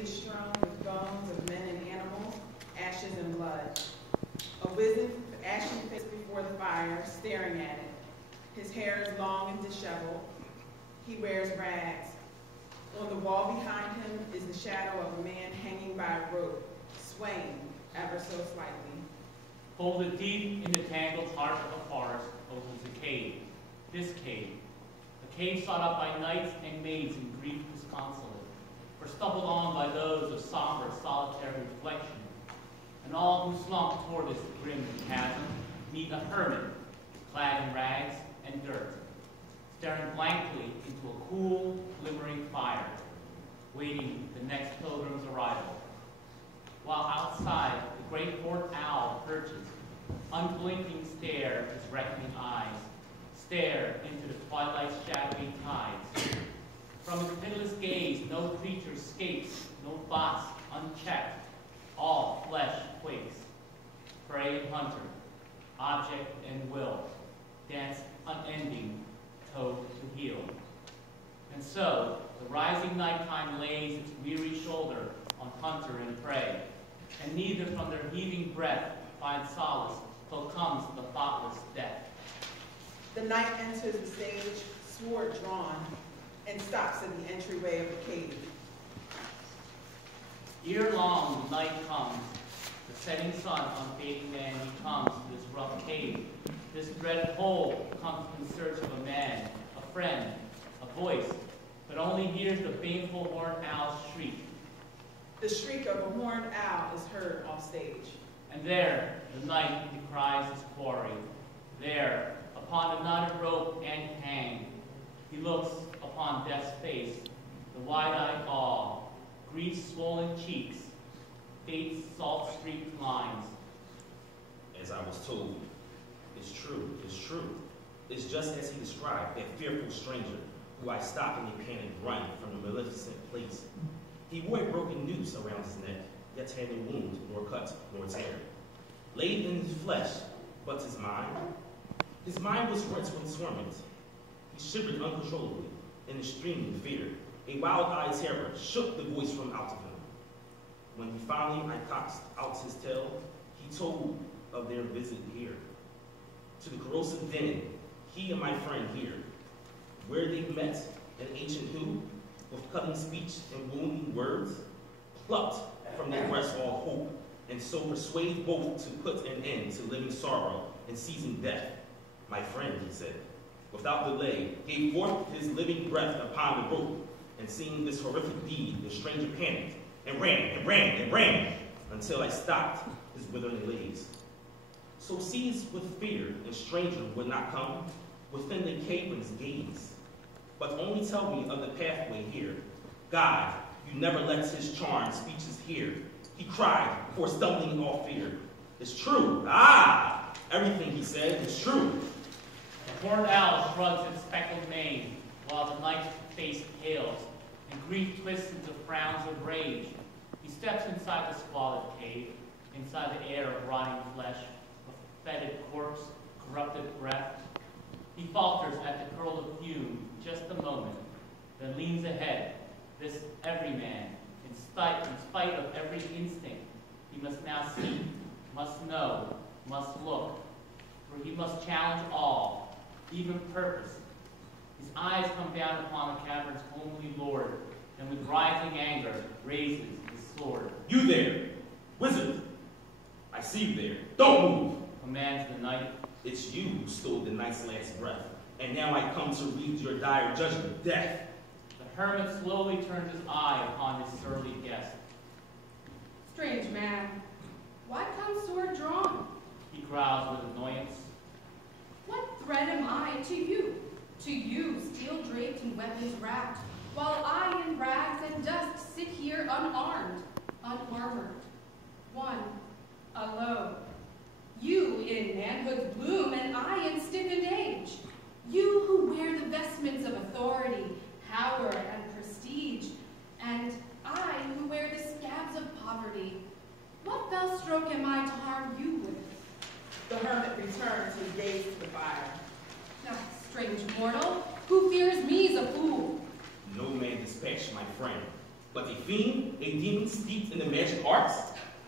is strewn with bones of men and animals, ashes and blood. A wizened, ashen face before the fire, staring at it. His hair is long and disheveled. He wears rags. On the wall behind him is the shadow of a man hanging by a rope, swaying ever so slightly. Folded deep in the tangled heart of the forest opens a cave. This cave. A cave sought out by knights and maids in grief disconsolate, or stumbled on by those of somber, solitary reflection. And all who slunk toward this grim chasm meet a hermit, clad in rags and dirt, staring blankly into a cool, glimmering fire, waiting the next pilgrim's arrival. While outside, the great horned owl perches, unblinking stare his reckoning eyes, stare into the twilight's shadowy tides. From his pitiless gaze, no creature escapes, no thoughts unchecked, all flesh quakes. Prey and hunter, object and will, dance unending, toe to heel. And so, the rising nighttime lays its weary shoulder on hunter and prey, and neither from their heaving breath finds solace till comes the thoughtless death. The knight enters the stage, sword drawn, and stops at the entryway of the cave. Ere long the night comes, the setting sun unfading man, he comes to this rough cave. This dread hole comes in search of a man, a friend, a voice, but only hears the baneful horned owl's shriek. The shriek of a horned owl is heard off stage. And there, the knight decries his quarry. There, upon the knotted rope and hang, he looks upon death's face, the wide-eyed awe, grief's swollen cheeks, fate's salt-streaked lines. As I was told, it's true, it's true. It's just as he described, that fearful stranger, who I stopped in a panic run from the maleficent place. He wore a broken noose around his neck, yet had no wound, nor cut, nor tear. Laid in his flesh, but his mind was rent with torment. He shivered uncontrollably, in extreme fear. A wild-eyed terror shook the voice from out of him. When he finally coaxed out his tale, he told of their visit here. To the corrosive den, he and my friend here, where they met an ancient who, with cutting speech and wounding words, plucked from their breasts all hope, and so persuaded both to put an end to living sorrow and seizing death. My friend, he said, without delay, gave forth his living breath upon the rope, and seeing this horrific deed, the stranger panicked, and ran, until I stopped his withering legs. So seized with fear, and stranger would not come within the caveman's gaze, but only tell me of the pathway here. God, you never let his charmed speeches hear. He cried, before stumbling off fear. It's true, everything he said is true. The horned owl shrugs its speckled mane, while the knight's face pales, and grief twists into frowns of rage. He steps inside the squalid cave, inside the air of rotting flesh, a fetid corpse, corrupted breath. He falters at the curl of fume just a moment, then leans ahead, this everyman, in spite of every instinct. He must now see, must know, must look, for he must challenge all, even purpose. His eyes come down upon the cavern's homely lord, and with rising anger raises his sword. You there, wizard! I see you there. Don't move! Commands the knight. It's you who stole the knight's last breath, and now I come to read your dire judgment, death. The hermit slowly turns his eye upon his surly guest. Strange man, why come sword drawn? He growls with annoyance. What threat am I to you? To you, steel draped and weapons wrapped, while I in rags and dust sit here unarmed, unarmored, one, alone. You in manhood's bloom, and I in stiffened age. You who wear the vestments of authority, power, and prestige, and I who wear the scabs of poverty. What fell stroke am I to harm you with? The hermit returns his gaze to the fire. That strange mortal, who fears me is a fool. No man dispatched my friend. But a fiend, a demon steeped in the magic arts?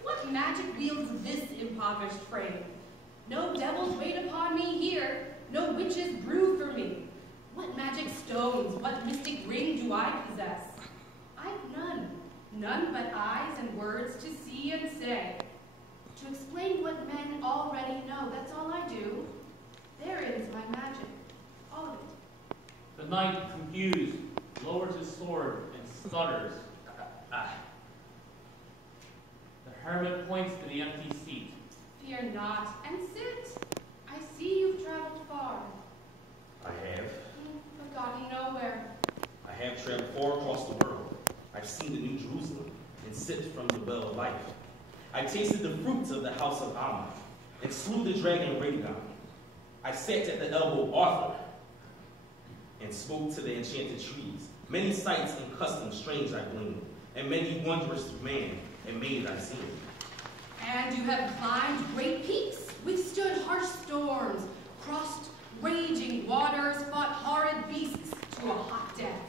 What magic wields this impoverished frame? No devils wait upon me here, no witches brew for me. What magic stones, what mystic ring do I possess? I've none, none but eyes and words to see and say. To explain what men already know, that's all I do. Therein is my magic, all of it. The knight, confused, lowers his sword and stutters. The hermit points to the empty seat. Fear not, and sit. I see you've traveled far. I have. But gotten nowhere. I have traveled far across the world. I've seen the New Jerusalem and sipped from the well of life. I tasted the fruits of the house of Ammon and slew the dragon Rhaegon. I sat at the elbow of Arthur and spoke to the enchanted trees. Many sights and customs strange I gleaned, and many wondrous through man and maid I've seen. And you have climbed great peaks, withstood harsh storms, crossed raging waters, fought horrid beasts to a hot death.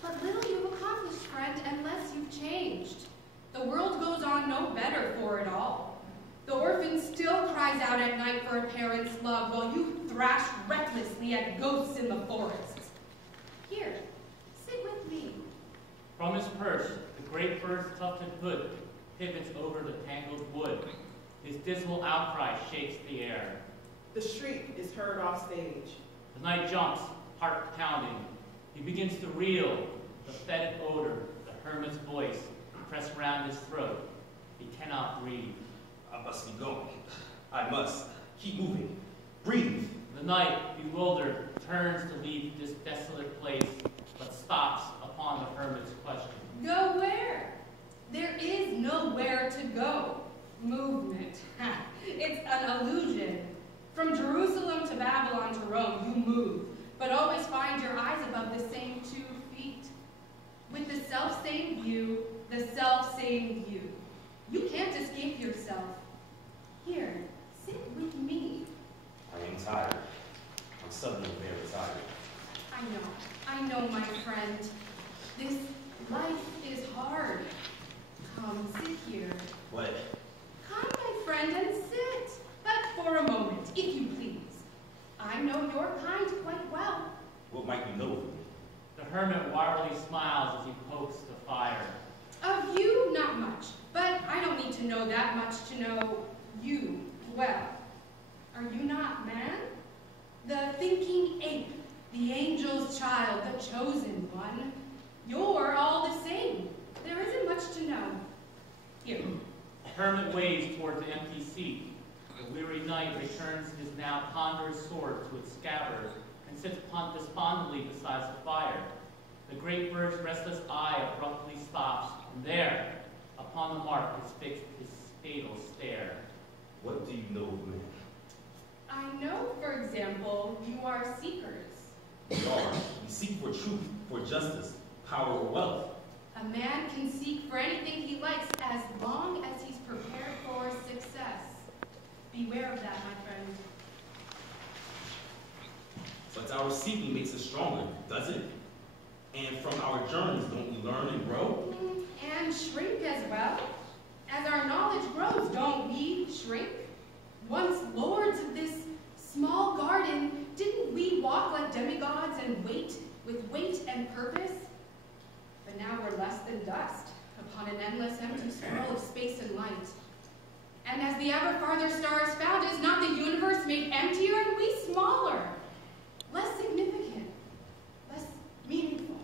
But little you've accomplished, friend, unless you've changed. The world goes on no better for it all. The orphan still cries out at night for a parent's love, while you thrash recklessly at ghosts in the forests. Here, sit with me. From his perch, the great bird's tufted hood pivots over the tangled wood. His dismal outcry shakes the air. The shriek is heard off stage. The knight jumps, heart pounding. He begins to reel, the fetid odor, the hermit's voice, pressed round his throat. He cannot breathe. I must be going. I must. Keep moving. Breathe. The knight, bewildered, turns to leave this desolate place, but stops upon the hermit's question. Go where? There is nowhere to go. Movement. It's an illusion. From Jerusalem to Babylon to Rome, you move, but always find your eyes above the same 2 feet. With the self-same view, the self-same view. You can't escape yourself. Here, sit with me. I am tired. I'm suddenly very tired. I know, my friend. This life is hard. Come, sit here. What? Come, my friend, and sit. But for a moment, if you please. I know your kind quite well. What might you know of me? The hermit warily smiles as he pokes the fire. Of you, not much. But I don't need to know that much to know you well. Are you not man? The thinking ape, the angel's child, the chosen one. You're all the same. There isn't much to know. Here. The hermit waves toward the empty seat. The weary knight returns his now ponderous sword to its scabbard and sits despondently beside the fire. The great bird's restless eye abruptly stops, and there, upon the mark, is fixed his fatal stare. What do you know of men? I know, for example, you are seekers. We are. We seek for truth, for justice, power, or wealth. A man can seek for anything he likes as long as he's prepared for success. Beware of that, my friend. But our seeking makes us stronger, does it? And from our journeys, don't we learn and grow? And shrink as well. As our knowledge grows, don't we shrink? Once lords of this small garden, didn't we walk like demigods and wait with weight and purpose? But now we're less than dust upon an endless empty swirl of space and light. And as the ever farther stars found, is not the universe made emptier and we smaller, less significant, less meaningful?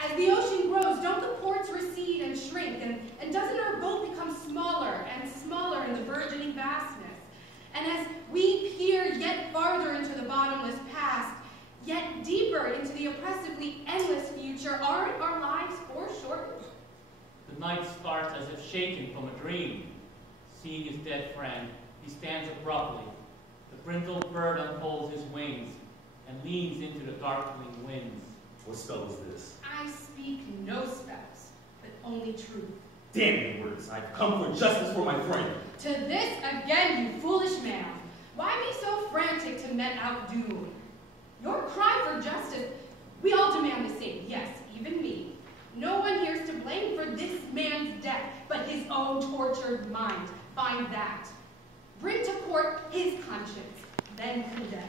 As the ocean grows, don't the ports recede and shrink, and doesn't our boat become smaller and smaller in the burgeoning vastness? And as we peer yet farther into the bottomless past, yet deeper into the oppressively endless future, aren't our lives foreshortened? The knight starts as if shaken from a dream. Seeing his dead friend, he stands abruptly. The brindled bird unfolds his wings and leans into the darkling winds. What spell is this? I speak no spells, but only truth. Damn your words! I've come for justice for my friend. To this again, you foolish man. Why be so frantic to met outdo? Your cry for justice, we all demand the same, yes, even me. undisturbed mind. Find that. Bring to court his conscience, then condemn.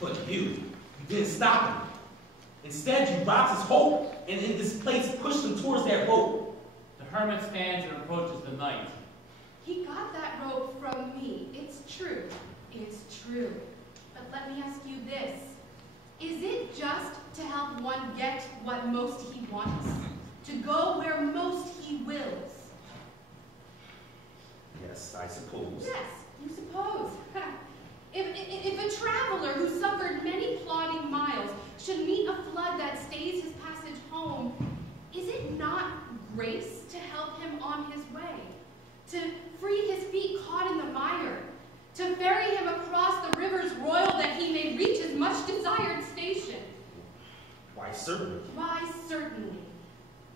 But you didn't stop him. Instead, you robbed his hope, and in this place pushed him towards that rope. The hermit stands and approaches the knight. He got that rope from me. It's true. It's true. But let me ask you this. Is it just to help one get what most he wants? To go where most he wills? Yes, I suppose. Yes, you suppose. If a traveler who suffered many plodding miles should meet a flood that stays his passage home, is it not grace to help him on his way? To free his feet caught in the mire? To ferry him across the rivers royal that he may reach his much-desired station? Why, certainly. Why, certainly.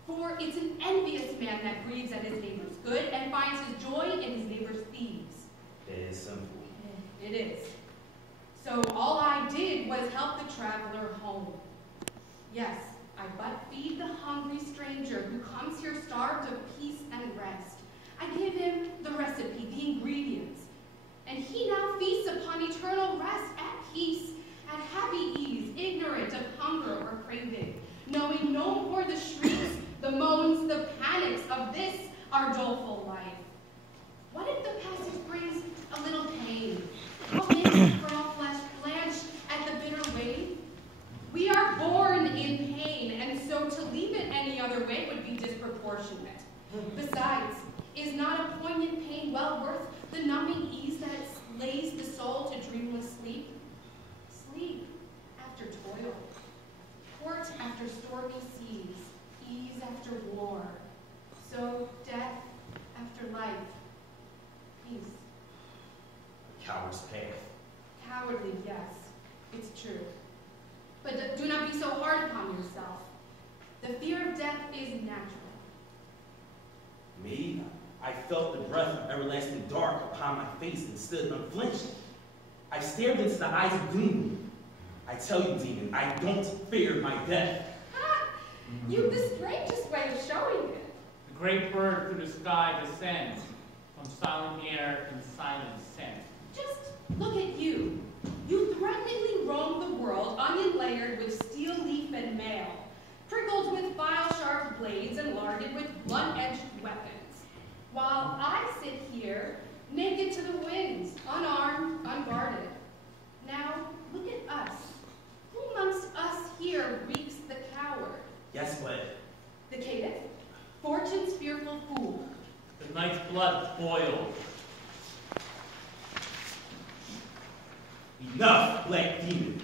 For it's an envious man that grieves at his neighbor's good and finds his joy in his neighbor's thieves. It is simple. It is. So all I did was help the traveler home. Yes, I but feed the hungry stranger who comes here starved of peace and rest. I give him the recipe, the ingredients, and he now feasts upon eternal rest, at peace, at happy ease, ignorant of hunger or craving, knowing no more the shrieks, the moans, the panics of this our doleful life. What if the passage brings a little pain? What makes the frail flesh blanch at the bitter wave? We are born in pain, and so to leave it any other way would be disproportionate. Besides, is not a poignant pain well worth the numbing ease that lays the soul to dreamless sleep? Sleep after toil, port after stormy seas, ease after war, so death after life, peace. Coward's path. Cowardly, yes, it's true. But do not be so hard upon yourself. The fear of death is natural. Me? I felt the breath of everlasting dark upon my face and stood unflinched. I stared into the eyes of doom. I tell you, demon, I don't fear my death. Ha! You've the strangest way of showing it. The great bird through the sky descends from silent air and silent scent. Just look at you. You threateningly roam the world, onion layered with steel leaf and mail, prickled with file-sharp blades and larded with blunt-edged weapons, while I sit here, naked to the winds, unarmed, unguarded. Now, look at us. Who amongst us here reeks the coward? Yes, but The caitiff? Fortune's fearful fool. The knight's blood boils. enough, black demon.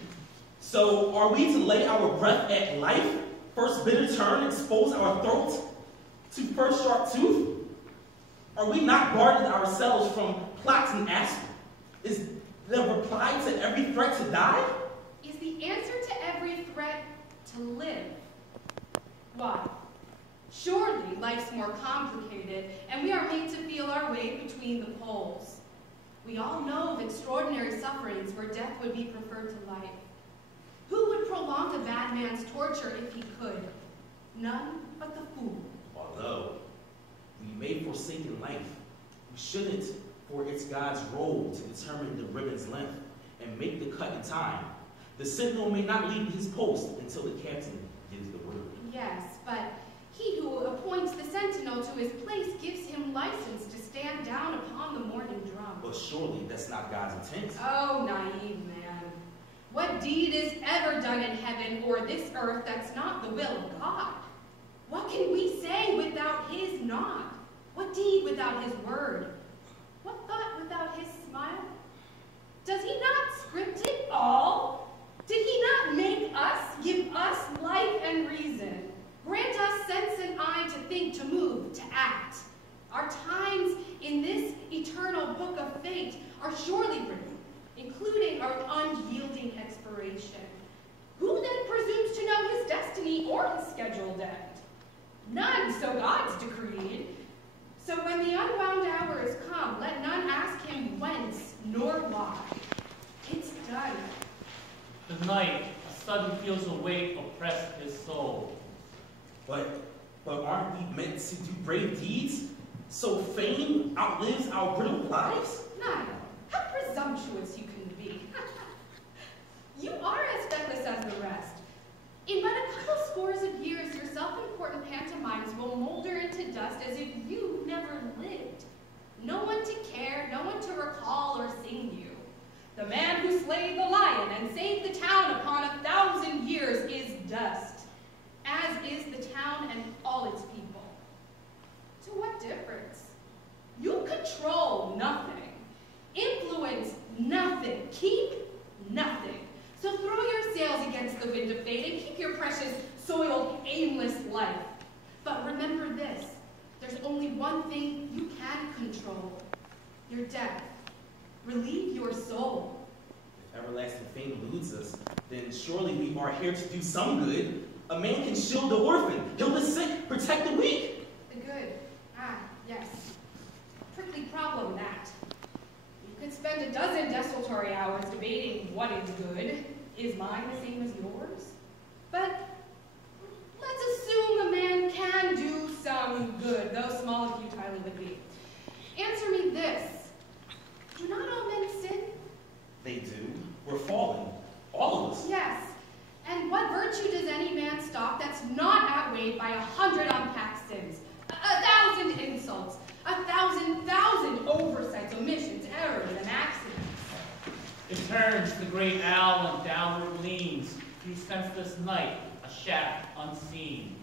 So are we to lay our breath at life? First bitter turn, expose our throats to first sharp tooth? Are we not guarding ourselves from plots and asp? Is the reply to every threat to die? Is the answer to every threat to live? Why? Surely life's more complicated, and we are made to feel our way between the poles. We all know of extraordinary sufferings where death would be preferred to life. Who would prolong a bad man's torture if he could? None but the fool. Although we may forsaken life, we shouldn't, for it's God's role to determine the ribbon's length and make the cut in time. The sentinel may not leave his post until the captain gives the word. Yes, but he who appoints the sentinel to his place gives him license to stand down upon the morning drum. But surely that's not God's intent. Oh, naive man. What deed is ever done in heaven or this earth that's not the will of God? What can we say without his nod? What deed without his word? What thought without his smile? Does he not script it all? Did he not make us, give us life and reason? Grant us sense and eye to think, to move, to act. Our times in this eternal book of fate are surely written, including our unyielding expiration. Who then presumes to know his destiny or his scheduled end? None, so God's decreed. So when the unwound hour is come, let none ask him whence nor why. It's done. The night, a sudden feels a weight oppress his soul. But But aren't we meant to do brave deeds? So fame outlives our brittle lives? Niall, how presumptuous you can be. You are as feckless as the rest. In but a couple scores of years, your self-important pantomimes will molder into dust as if you never lived. No one to care, no one to recall or sing you. The man who slayed the lion and saved the town upon 1,000 years is dust, as is the town and all its people. To what difference? You control nothing, influence nothing, keep nothing. So throw your sails against the wind of fate and keep your precious, soiled, aimless life. But remember this, there's only one thing you can control, your death. Relieve your soul. If everlasting fame eludes us, then surely we are here to do some good. A man can shield the orphan, heal the sick, protect the weak. The good, yes. Prickly problem, that. You could spend a dozen desultory hours debating what is good. Is mine the same as yours? But let's assume a man can do some good, though small and futile it would be. Answer me this. Do not all men sin? They do. We're fallen. All of us. Yes. And what virtue does any man stock that's not outweighed by 100 unpacked sins? 1,000 insults, 1,000 oversights, omissions, errors, and accidents. It turns the great owl and downward leans through senseless night, a shaft unseen.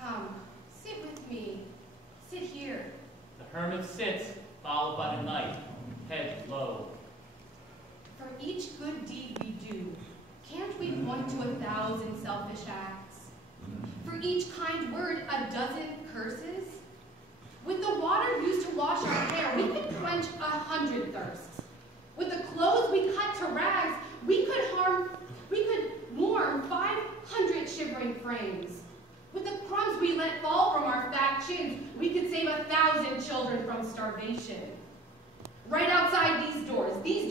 Come, sit with me. Sit here. The hermit sits, followed by the night, head low. For each good deed we do, can't we point to 1,000 selfish acts? For each kind word, a dozen curses? With the water used to wash our hair, we could quench 100 thirsts. With the clothes we cut to rags, we could warm 500 shivering frames. With the crumbs we let fall from our fat chins, we could save 1,000 children from starvation. Right outside these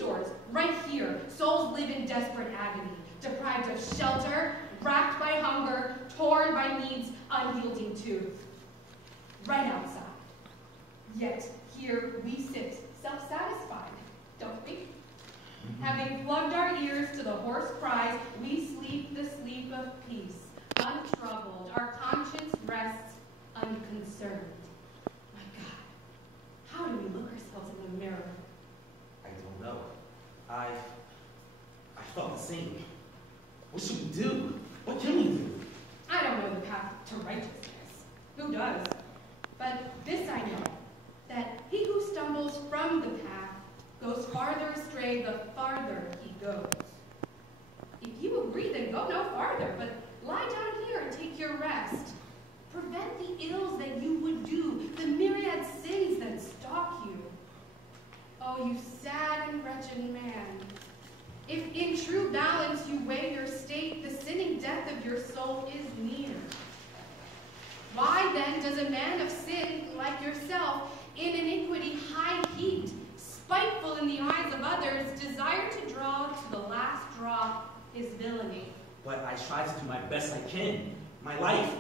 doors, right here, souls live in desperate agony, deprived of shelter, racked by hunger, torn by need's unyielding tooth. Right outside. Yet here we sit, self-satisfied, don't we? Having plugged our ears to the hoarse cries, we sleep the sleep of peace, untroubled, our conscience rests unconcerned. My God, how do we look ourselves in the mirror? I don't know. I felt the same. What should we do? What can we do? I don't know the path to righteousness. Who does? But this I know, that he who stumbles from the path goes farther astray the farther he goes. If you agree, then go no farther, but lie down here and take your rest. Prevent the ills that you would do, the myriad sins that stalk you. Oh, you sad and wretched man. If in true balance you weigh your state, the sinning death of your soul is near. Why then does a man of sin, like yourself, in iniquity high heaped, spiteful in the eyes of others, desire to draw to the last drop his villainy? But I try to do my best I can. My life,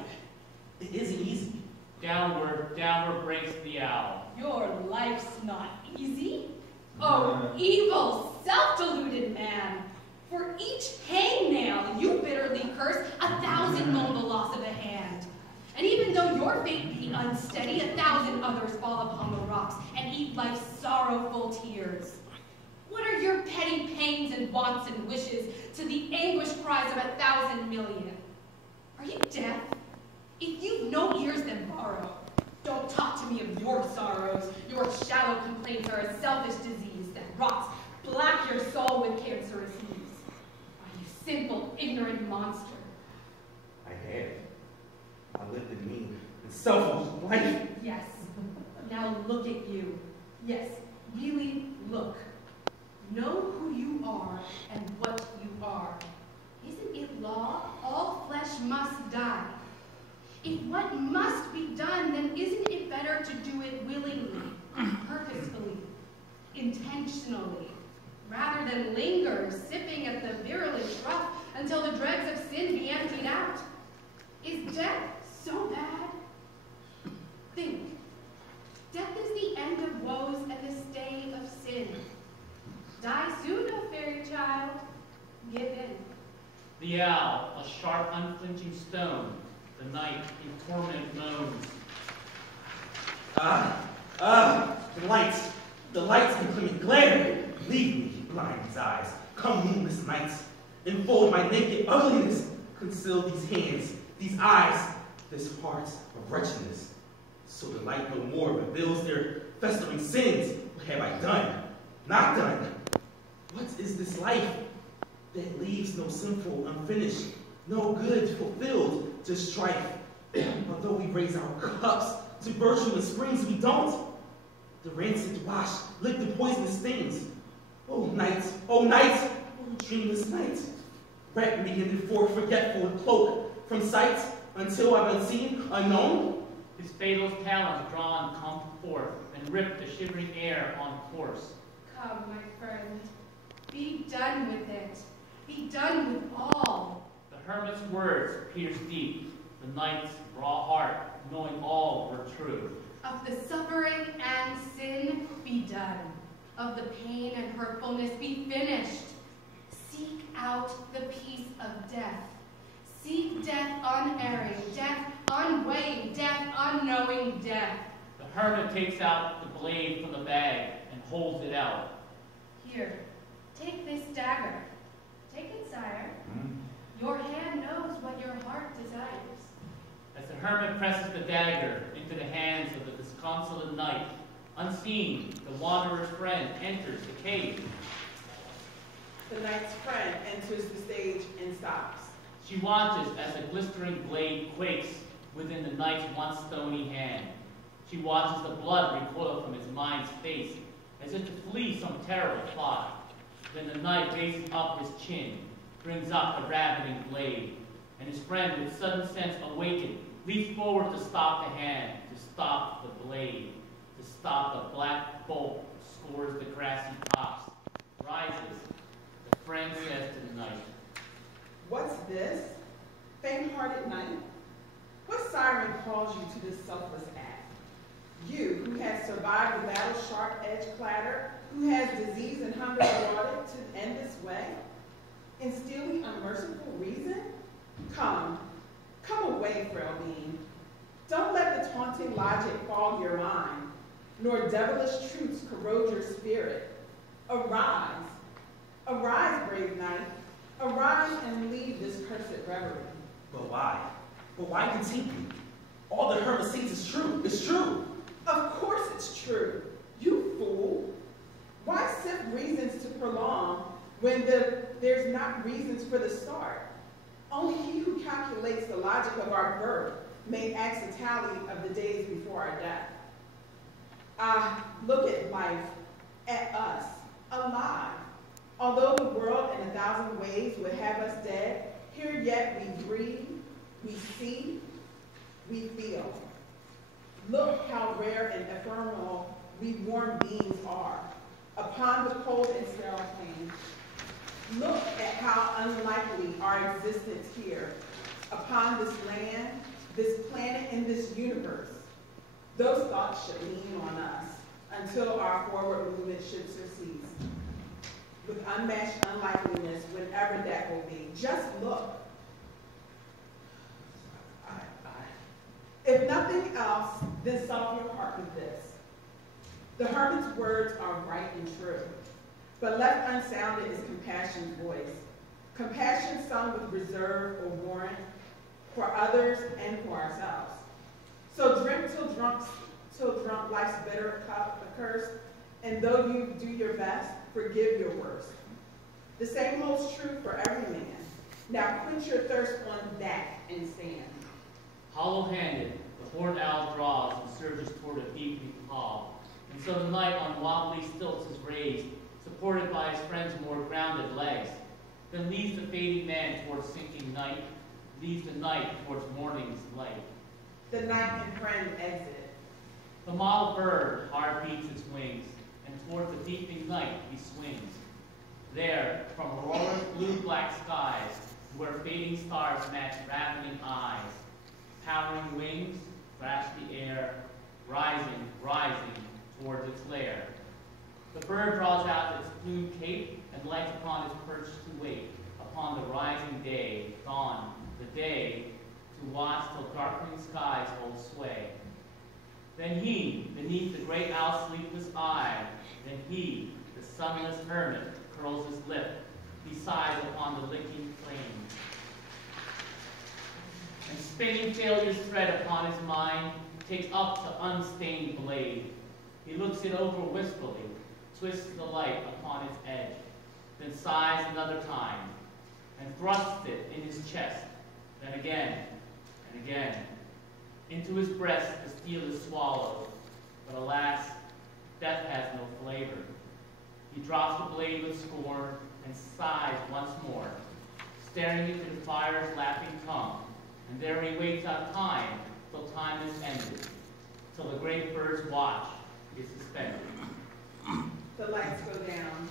it isn't easy. Downward breaks the owl. Your life's not easy. Oh, evil, self-deluded man. For each hangnail you bitterly curse, 1,000 moan the loss of a hand. And even though your fate be unsteady, 1,000 others fall upon the rocks and eat life's sorrowful tears. What are your petty pains and wants and wishes to the anguished cries of 1,000 million? Are you deaf? If you've no ears, then borrow. Don't talk to me of your sorrows. Your shallow complaints are a selfish disease that rots, black your soul with cancerous leaves. Are you simple, ignorant monster? I have. I lived in mean and selfish life. Yes. Now look at you. Yes, really look. Know who you are and what you are. Isn't it law? All flesh must die. If what must be done, then isn't it better to do it willingly, purposefully, intentionally, rather than linger, sipping at the virulent trough until the dregs of sin be emptied out? Is death so sharp, unflinching stone, the night in torment moans. The lights becoming glare. Leave me, blind these eyes. Come, moonless nights. Enfold my naked ugliness. Conceal these hands, these eyes, this heart of wretchedness. So the light no more reveals their festering sins. What have I done? Not done. What is this life that leaves no sinful unfinished, no good fulfilled, just strife? Although we raise our cups to virtue and springs, we don't. The rancid wash, lick the poisonous stains. Oh night, oh dreamless night. Wrap me in the forgetful cloak from sight until I'm unseen, unknown. His fatal talons drawn come forth and rip the shivering air on course. Come, my friend, be done with it. Be done with all. The hermit's words pierce deep, the knight's raw heart, knowing all were true. Of the suffering and sin, be done. Of the pain and hurtfulness, be finished. Seek out the peace of death. Seek death unerring, death unweighing, death unknowing death. The hermit takes out the blade from the bag and holds it out. Here, take this dagger. Take it, sire. Your hand knows what your heart desires. As the hermit presses the dagger into the hands of the disconsolate knight, unseen, the wanderer's friend enters the cave. The knight's friend enters the stage and stops. She watches as the glistering blade quakes within the knight's once stony hand. She watches the blood recoil from his mind's face, as if to flee some terrible thought. Then the knight raises up his chin, brings up the ravening blade, and his friend, with sudden sense awakened, leaps forward to stop the hand, to stop the blade, to stop the black bolt that scores the grassy tops. Rises. The friend says to the knight, What's this? Faint-hearted knight? What siren calls you to this selfless act? You, who has survived the battle's sharp edge clatter, who has disease and hunger brought it to end this way? In steely, unmerciful reason? Come away, frail being. Don't let the taunting logic fog your mind, nor devilish truths corrode your spirit. Arise, brave knight. Arise and leave this cursed reverie. But why? But why continue? All the hermit says is true. It's true. Of course it's true. You fool. Why sift reasons to prolong when there's not reasons for the start? Only he who calculates the logic of our birth may ask a tally of the days before our death. Look at life, at us, alive. Although the world in 1,000 ways would have us dead, here yet we breathe, we see, we feel. Look how rare and ephemeral we warm beings are upon the cold and sterile plain. Look at how unlikely our existence here, upon this land, this planet, and this universe. Those thoughts should lean on us until our forward movement should succeed. With unmatched unlikeliness, whenever that will be. Just look. If nothing else, then solve your heart with this. The hermit's words are right and true, but left unsounded is compassion's voice. Compassion sung with reserve or warrant for others and for ourselves. So drink till drunk life's bitter cup accursed, and though you do your best, forgive your worst. The same holds true for every man. Now quench your thirst on that and stand. Hollow-handed, the horned owl draws and surges toward a deepening call, and so the knight on wobbly stilts is raised, supported by his friend's more grounded legs, then leads the fading man towards sinking night, leads the night towards morning's light. The knight and friend exit. The mottled bird hard beats its wings, and towards the deepening night he swings. There, from Aurora's blue-black skies, where fading stars match ravening eyes, powering wings crash the air, rising towards its lair. The bird draws out its plumed cape and lights upon its perch to wait upon the rising day, dawn, the day, to watch till darkening skies hold sway. Then he, beneath the great owl's sleepless eye, then he, the sunless hermit, curls his lip, he sighs upon the licking flame. And spinning failure's thread upon his mind, takes up the unstained blade. He looks it over wistfully, twists the light upon its edge, then sighs another time, and thrusts it in his chest, then again, and again. Into his breast the steel is swallowed, but alas, death has no flavor. He drops the blade with scorn and sighs once more, staring into the fire's lapping tongue, and there he waits out time till time is ended, till the great bird's watch is suspended. The lights go down.